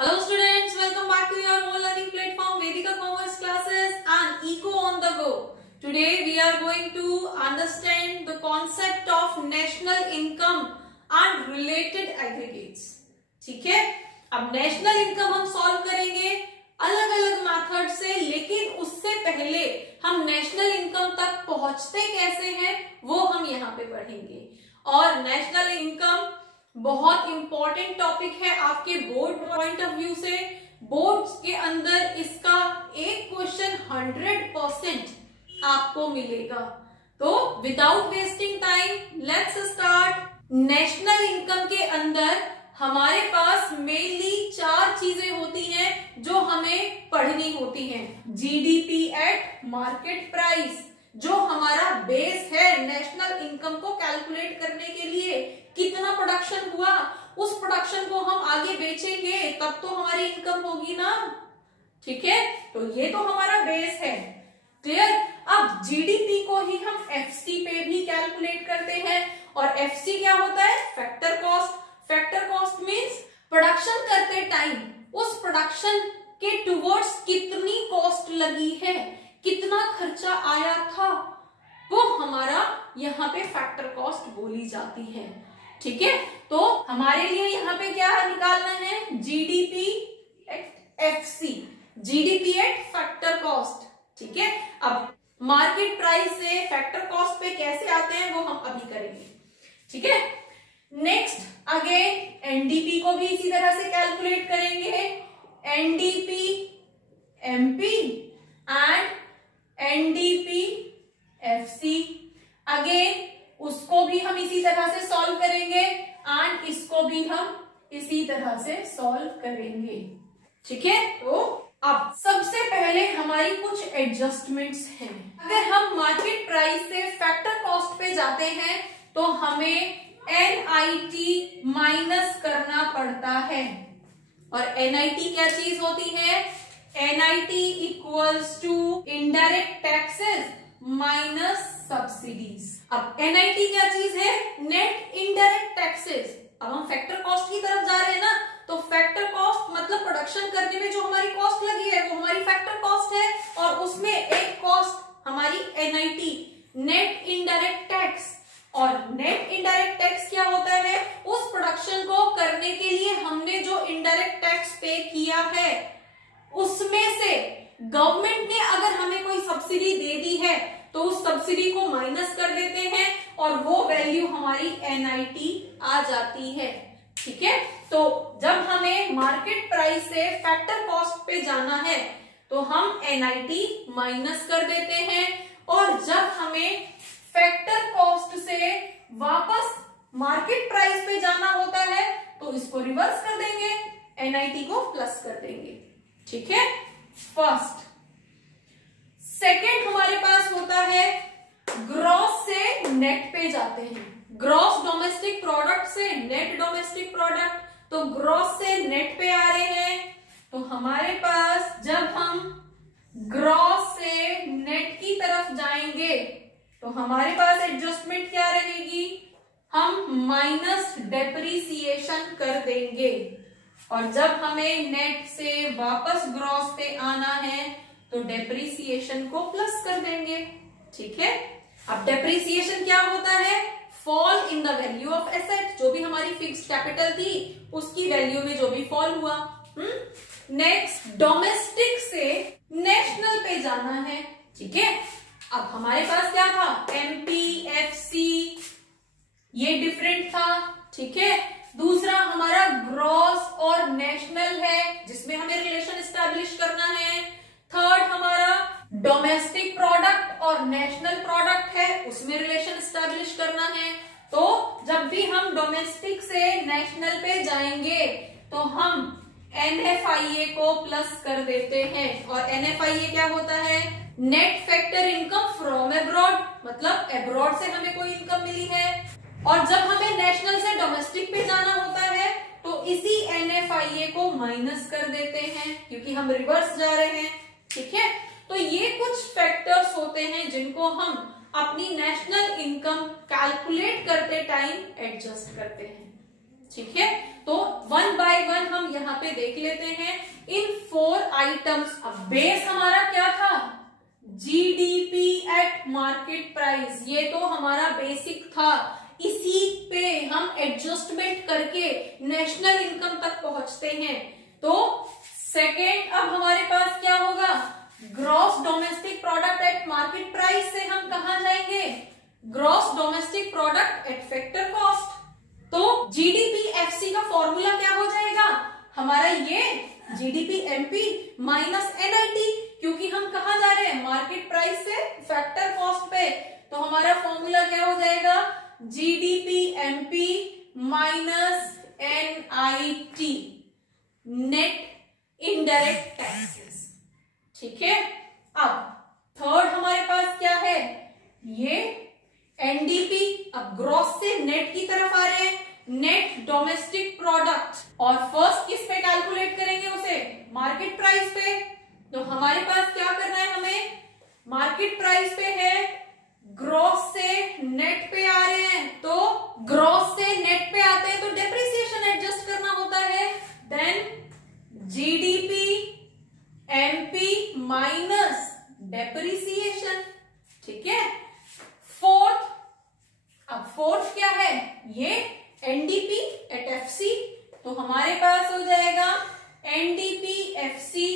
Hello students, welcome back to your own learning platform Vedika Commerce classes and Eco on the go. Today we are going to understand the concept of national income and related aggregates. ठीक है, अब national income हम solve करेंगे अलग अलग method से, लेकिन उससे पहले हम नेशनल इनकम तक पहुंचते कैसे हैं वो हम यहाँ पे पढ़ेंगे। और नेशनल इनकम बहुत इंपॉर्टेंट टॉपिक है आपके बोर्ड पॉइंट ऑफ व्यू से। बोर्ड के अंदर इसका एक क्वेश्चन 100% आपको मिलेगा। तो without wasting time let's start. National income के अंदर हमारे पास मेनली 4 चीजें होती हैं जो हमें पढ़नी होती हैं। जीडीपी एट मार्केट प्राइस, जो हमारा बेस है नेशनल इनकम को कैलकुलेट करने के लिए। कितना प्रोडक्शन हुआ, उस प्रोडक्शन को हम आगे बेचेंगे तब तो हमारी इनकम होगी ना। ठीक है, तो ये तो हमारा बेस है। क्लियर। अब जीडीपी को ही हम एफसी पे भी कैलकुलेट करते हैं, और एफसी क्या होता है? Factor cost. Factor cost means production करते टाइम उस प्रोडक्शन के टुवर्ड्स कितनी कॉस्ट लगी है, कितना खर्चा आया था, वो हमारा यहाँ पे फैक्टर कॉस्ट बोली जाती है। ठीक है, तो हमारे लिए यहाँ पे क्या निकालना है? GDP at FC, GDP at factor cost. ठीक है, अब मार्केट प्राइस से फैक्टर कॉस्ट पे कैसे आते हैं वो हम अभी करेंगे। ठीक है, नेक्स्ट अगेन एनडीपी को भी इसी तरह से कैलकुलेट करेंगे। NDP MP and NDP FC, again उसको भी हम इसी तरह से सॉल्व करेंगे एंड इसको भी हम इसी तरह से सॉल्व करेंगे। ठीक है, तो अब सबसे पहले हमारी कुछ एडजस्टमेंट्स हैं। अगर हम मार्केट प्राइस से फैक्टर कॉस्ट पे जाते हैं तो हमें एनआईटी माइनस करना पड़ता है। और एनआईटी क्या चीज होती है? NIT equals to indirect taxes minus subsidies. अब एनआईटी क्या चीज है? Net indirect taxes. अब हम फैक्टर कॉस्ट की तरफ जा रहे हैं ना, तो फैक्टर कॉस्ट मतलब प्रोडक्शन करने में जो हमारी कॉस्ट लगी है वो हमारी फैक्टर कॉस्ट है, और उसमें एक कॉस्ट हमारी एनआईटी, नेट इनडायरेक्ट टैक्स। और नेट इनडायरेक्ट टैक्स क्या होता है? उस प्रोडक्शन को करने के लिए हमने जो इनडायरेक्ट टैक्स पे किया है उसमें से गवर्नमेंट ने अगर हमें कोई सब्सिडी दे दी है तो उस सब्सिडी को माइनस कर देते हैं और वो वैल्यू हमारी एनआईटी आ जाती है। ठीक है, तो जब हमें मार्केट प्राइस से फैक्टर कॉस्ट पे जाना है तो हम एनआईटी माइनस कर देते हैं, और जब हमें फैक्टर कॉस्ट से वापस मार्केट प्राइस पे जाना होता है तो इसको रिवर्स कर देंगे, एनआईटी को प्लस कर देंगे। ठीक है, फर्स्ट। सेकेंड हमारे पास होता है ग्रॉस से नेट पे जाते हैं। ग्रॉस डोमेस्टिक प्रोडक्ट से नेट डोमेस्टिक प्रोडक्ट, तो ग्रॉस से नेट पे आ रहे हैं तो हमारे पास जब हम ग्रॉस से नेट की तरफ जाएंगे तो हमारे पास एडजस्टमेंट क्या रहेगी? हम माइनस डेप्रिसिएशन कर देंगे, और जब हमें नेट से वापस ग्रॉस पे आना है तो डेप्रिसिएशन को प्लस कर देंगे। ठीक है, अब डेप्रिसिएशन क्या होता है? Fall in the value of asset, जो भी हमारी फिक्स्ड कैपिटल थी उसकी वैल्यू में जो भी फॉल हुआ। नेक्स्ट डोमेस्टिक से नेशनल पे जाना है। ठीक है, अब हमारे पास क्या था? एमपी एफसी, ये डिफरेंट था। ठीक है, दूसरा हमारा ग्रॉस और नेशनल है जिसमें हमें रिलेशन एस्टैब्लिश करना है। थर्ड हमारा डोमेस्टिक प्रोडक्ट और नेशनल प्रोडक्ट है, उसमें रिलेशन एस्टैब्लिश करना है। तो जब भी हम डोमेस्टिक से नेशनल पे जाएंगे तो हम एनएफआईए को प्लस कर देते हैं, और एनएफआईए क्या होता है? Net factor income from abroad, मतलब एब्रॉड से हमें कोई इनकम मिली है। और जब हमें नेशनल से डोमेस्टिक पे जाना होता है तो इसी एनएफआईए को माइनस कर देते हैं क्योंकि हम रिवर्स जा रहे हैं। ठीक है, तो ये कुछ फैक्टर्स होते हैं जिनको हम अपनी नेशनल इनकम कैलकुलेट करते टाइम एडजस्ट करते हैं। ठीक है, तो वन बाय वन हम यहाँ पे देख लेते हैं इन 4 आइटम्स। अब बेस हमारा क्या था, जीडीपी एट मार्केट प्राइस, ये तो हमारा बेसिक था, इसी पे हम एडजस्टमेंट करके नेशनल इनकम तक पहुंचते हैं। तो सेकेंड अब हमारे पास क्या होगा, gross domestic product at market price से हम कहां जाएंगे, gross domestic product at factor cost. तो जीडीपी-एफसी का फॉर्मूला क्या हो जाएगा हमारा, ये जीडीपी-एमपी माइनस एनआईटी, क्योंकि हम कहां जा रहे हैं, मार्केट प्राइस से फैक्टर कॉस्ट पे। तो हमारा फॉर्मूला क्या हो जाएगा, GDP-MP minus NIT, net indirect taxes. ठीक है, अब थर्ड हमारे पास क्या है, ये एनडीपी। अब ग्रॉस से नेट की तरफ आ रहे हैं, नेट डोमेस्टिक प्रोडक्ट, और फर्स्ट किस पे कैलकुलेट करेंगे उसे, मार्केट प्राइस पे। तो हमारे पास क्या करना है, हमें मार्केट प्राइस पे है, ग्रॉस से नेट पे आ रहे हैं, तो ग्रॉस से नेट पे आते हैं तो डेप्रिसिएशन एडजस्ट करना होता है। Then GDP MP minus depreciation. ठीक है, फोर्थ, अब फोर्थ क्या है, ये एनडीपी एट एफसी। तो हमारे पास हो जाएगा एनडीपी-एफसी,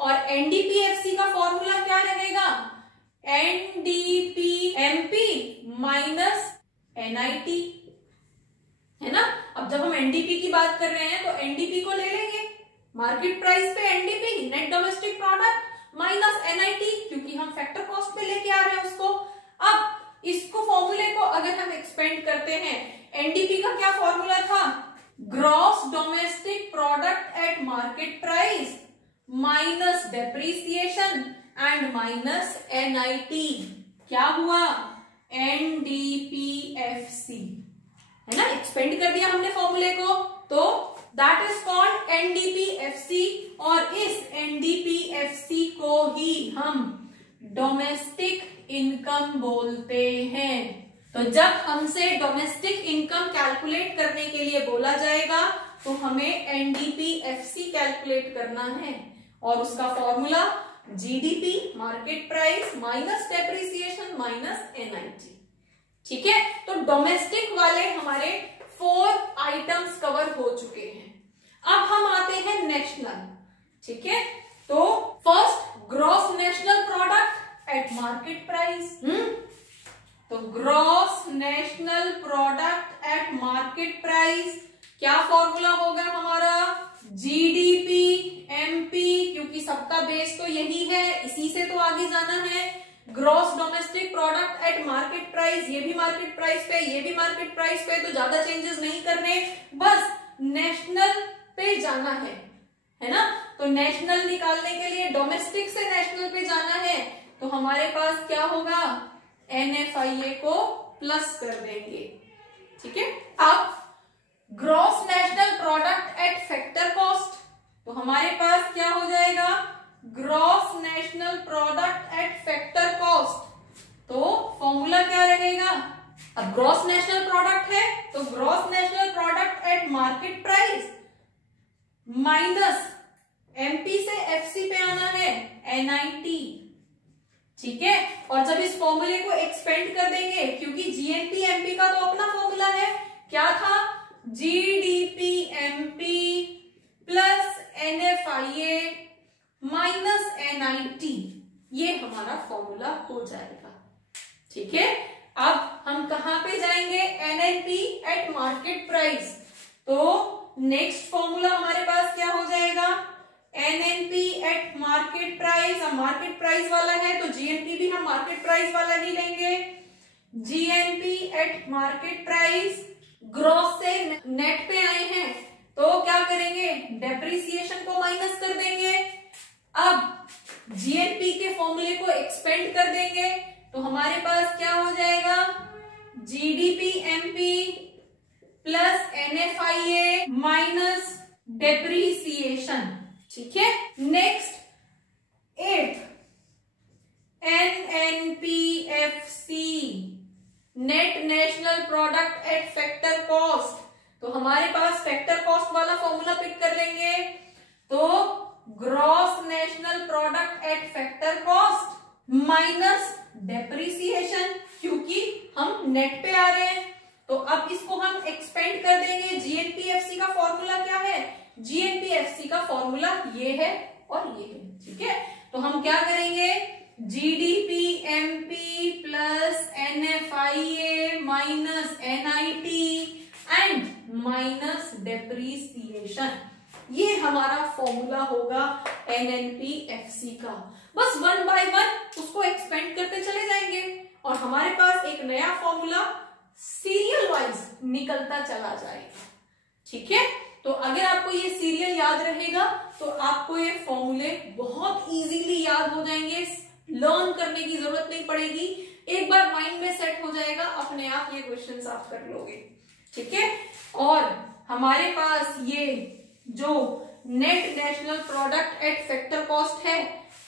और एनडीपी-एफसी का फॉर्मूला क्या रहेगा, एनडीपी-एमपी माइनस एनआईटी, है ना। अब जब हम एनडीपी की बात कर रहे हैं तो एनडीपी को ले लेंगे, मार्केट प्राइस पे NDP, net domestic product minus NIT, क्योंकि हम फैक्टर कॉस्ट पे लेके आ रहे हैं उसको। अब इसको फॉर्मूले को अगर हम एक्सपेंड करते हैं, एनडीपी का क्या फॉर्मूला था, gross domestic product at market price minus depreciation and minus NIT, क्या हुआ, एनडीपी-एफसी, है ना। एक्सपेंड कर दिया हमने फॉर्मूले को, तो दैट इज कॉल्ड एनडीपी-एफसी, और इस एनडीपी-एफसी को ही हम डोमेस्टिक इनकम बोलते हैं। तो जब हमसे डोमेस्टिक इनकम कैलकुलेट करने के लिए बोला जाएगा तो हमें एनडीपी-एफसी कैलकुलेट करना है, और उसका formula GDP market price minus depreciation minus NIT. ठीक है, तो डोमेस्टिक वाले हमारे 4 आइटम्स कवर हो चुके हैं। अब हम आते हैं नेशनल। ठीक है, तो first gross national product at market price. तो gross national product at market price क्या फॉर्मूला होगा हमारा, जीडीपी एमपी, क्योंकि सबका बेस तो यही है, इसी से तो आगे जाना है। Gross domestic product at market price, ये भी मार्केट प्राइस पे, ये भी मार्केट प्राइस पे, तो ज्यादा चेंजेस नहीं करने, बस नेशनल पे जाना है ना। तो नेशनल निकालने के लिए डोमेस्टिक से नेशनल पे जाना है, तो हमारे पास क्या होगा, एनएफआईए को प्लस कर देंगे। ठीक है, अब gross national product at factor cost, तो हमारे पास क्या हो जाएगा, gross national product at factor cost. तो फॉर्मूला क्या रहेगा, अब ग्रॉस नेशनल प्रोडक्ट है तो gross national product at market price minus MP से एफसी पे आना है, एनआईटी। ठीक है, और जब इस फॉर्मूले को एक्सपेंड कर देंगे, क्योंकि जीएनपी एमपी का तो अपना फॉर्मूला है, क्या था, GDP-MP plus NFIA minus NIT, ये हमारा फॉर्मूला हो जाएगा। ठीक है, अब हम कहां पे जाएंगे, एनएनपी एट मार्केट प्राइस। तो नेक्स्ट फॉर्मूला हमारे पास क्या हो जाएगा, एनएनपी एट मार्केट प्राइस। अब मार्केट प्राइस वाला है तो जीएनपी भी हम मार्केट प्राइस वाला ही लेंगे, GNP eight market price. Gross से नेट पे आए हैं तो क्या करेंगे, डेप्रिसिएशन को माइनस कर देंगे। अब जीएनपी के फॉर्मूले को एक्सपेंड कर देंगे, तो हमारे पास क्या हो जाएगा, GDP MP plus NFIA minus depreciation. ठीक है, next 8th NNPFC, net national product at factor cost. तो हमारे पास फैक्टर कॉस्ट वाला फॉर्मूला पिक कर लेंगे। तो gross national product at factor cost minus depreciation, क्योंकि हम नेट पे आ रहे हैं। तो अब इसको हम एक्सपेंड कर देंगे। जीएनपीएफसी का फॉर्मूला क्या है? जीएनपीएफसी का फॉर्मूला ये है और ये है, ठीक है। तो हम क्या करेंगे? GDP MP plus NFIA minus NIT and minus depreciation, ये हमारा फॉर्मूला होगा एनएनपीएफसी का। बस वन बाय वन उसको एक्सपेंड करते चले जाएंगे और हमारे पास एक नया फॉर्मूला सीरियल वाइज निकलता चला जाएगा, ठीक है। तो अगर आपको ये सीरियल याद रहेगा तो आपको ये फॉर्मूले बहुत इजीली याद हो जाएंगे, लर्न करने की जरूरत नहीं पड़ेगी, एक बार माइंड में सेट हो जाएगा, अपने आप ये क्वेश्चंस आप कर लोगे, ठीक है। और हमारे पास ये जो net national product at factor cost है,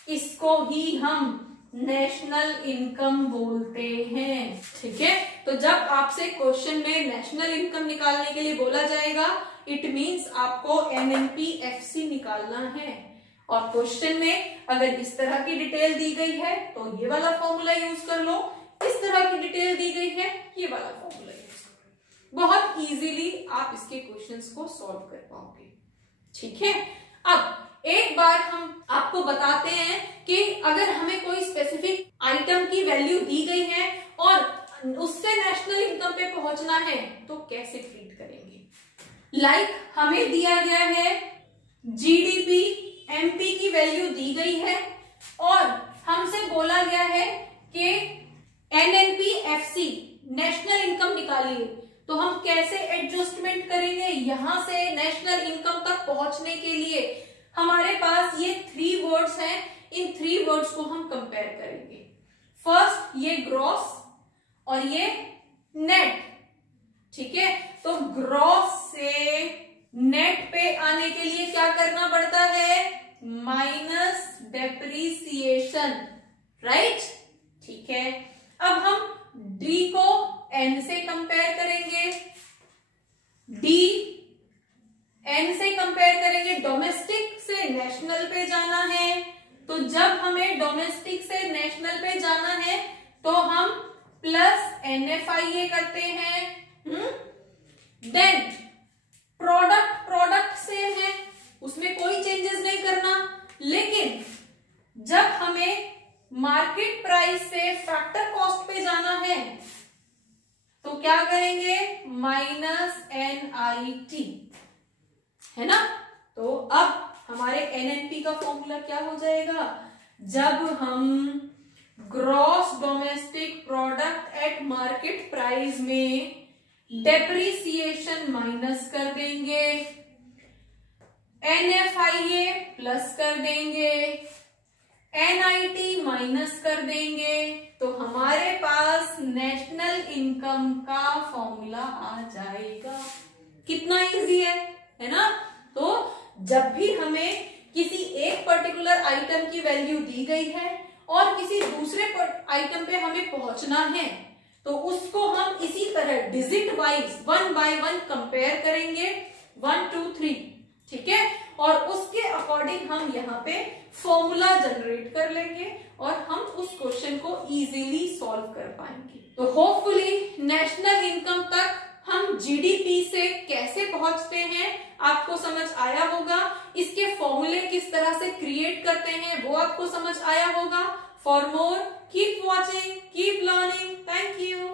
इसको ही हम नेशनल इनकम बोलते हैं, ठीक है। तो जब आपसे क्वेश्चन में नेशनल इनकम निकालने के लिए बोला जाएगा, इट मींस आपको एनएनपीएफसी निकालना है। और क्वेश्चन में अगर इस तरह की डिटेल दी गई है तो ये वाला फॉर्मूला यूज कर लो, इस तरह की डिटेल दी गई है ये वाला फॉर्मूला यूज कर लो, बहुत इजीली आप इसके क्वेश्चंस को सॉल्व कर पाओगे, ठीक है। अब एक बार हम आपको बताते हैं कि अगर हमें कोई स्पेसिफिक आइटम की वैल्यू दी गई है और उससे नेशनल इनकम पे पहुंचना है तो कैसे ट्रीट करेंगे। लाइक हमें दिया गया है जीडीपी एमपी की वैल्यू दी गई है और हमसे बोला गया है कि एनएनपीएफसी नेशनल इनकम निकालिए, तो हम कैसे एडजस्टमेंट करेंगे। यहां से नेशनल इनकम तक पहुंचने के लिए हमारे पास ये 3 वर्ड्स हैं, इन 3 वर्ड्स को हम कंपेयर करेंगे। फर्स्ट ये ग्रॉस और ये नेट, ठीक है। तो ग्रॉस से नेट पे आने के लिए क्या करना पड़ता है? माइनस डेप्रिसिएशन, राइट, ठीक है। अब हम डी को एन से कंपेयर करेंगे, डी एन से कंपेयर करेंगे। डोमेस्टिक से नेशनल पे जाना है, तो जब हमें डोमेस्टिक से नेशनल पे जाना है तो हम प्लस एनएफआईए करते हैं। देन प्रोडक्ट सेम है, उसमें कोई चेंजेस नहीं करना, लेकिन जब हमें मार्केट प्राइस से फैक्टर कॉस्ट पे जाना है तो क्या करेंगे? माइनस एनआईटी, है ना। तो अब हमारे एनएनपी का फॉर्मूला क्या हो जाएगा? जब हम gross domestic product at market price में डेप्रिसिएशन माइनस कर देंगे, एनएफआईए प्लस कर देंगे, एनआईटी माइनस कर देंगे, तो हमारे पास नेशनल इनकम का फॉर्मूला आ जाएगा। कितना इजी है ना। तो जब भी हमें किसी एक पर्टिकुलर आइटम की वैल्यू दी गई है और किसी दूसरे आइटम पे हमें पहुंचना है तो उसको हम इसी तरह डिजिट वाइज 1 बाय 1 कंपेयर करेंगे, 1 2 3, ठीक है। और उसके अकॉर्डिंग हम यहाँ पे फॉर्मूला जनरेट कर लेंगे और हम उस क्वेश्चन को इजीली सॉल्व कर पाएंगे। तो होपफुली नेशनल इनकम तक हम जीडीपी से कैसे पहुंचते हैं आपको समझ आया होगा, इसके फॉर्मूले किस तरह से क्रिएट करते हैं वो आपको समझ आया होगा। For more keep watching, keep learning. Thank you.